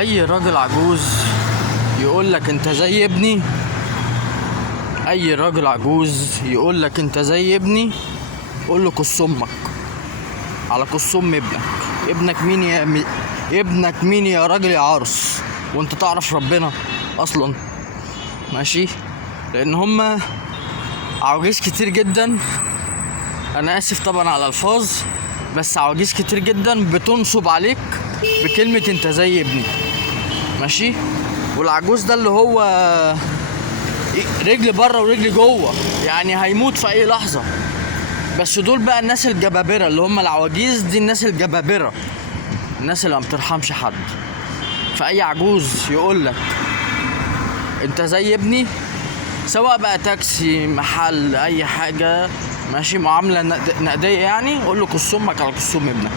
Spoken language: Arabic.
اي راجل عجوز يقول لك انت زي ابني، اي راجل عجوز يقول لك انت زي ابني، قول له كص امك على كص ام ابنك. ابنك مين ابنك مين يا راجل يا عرس؟ وانت تعرف ربنا اصلا؟ ماشي، لان هما عواجيز كتير جدا، انا اسف طبعا على الفاظ، بس عواجيز كتير جدا بتنصب عليك بكلمة انت زي ابني. ماشي، والعجوز ده اللي هو رجل بره ورجل جوه، يعني هيموت في اي لحظة. بس دول بقى الناس الجبابرة اللي هم العواجيز دي، الناس الجبابرة، الناس اللي ما بترحمش حد. فاي عجوز يقول لك انت زي ابني، سواء بقى تاكسي، محل، اي حاجة، ماشي، معاملة نقدية، يعني قول له كص امك على كص ام ابنك.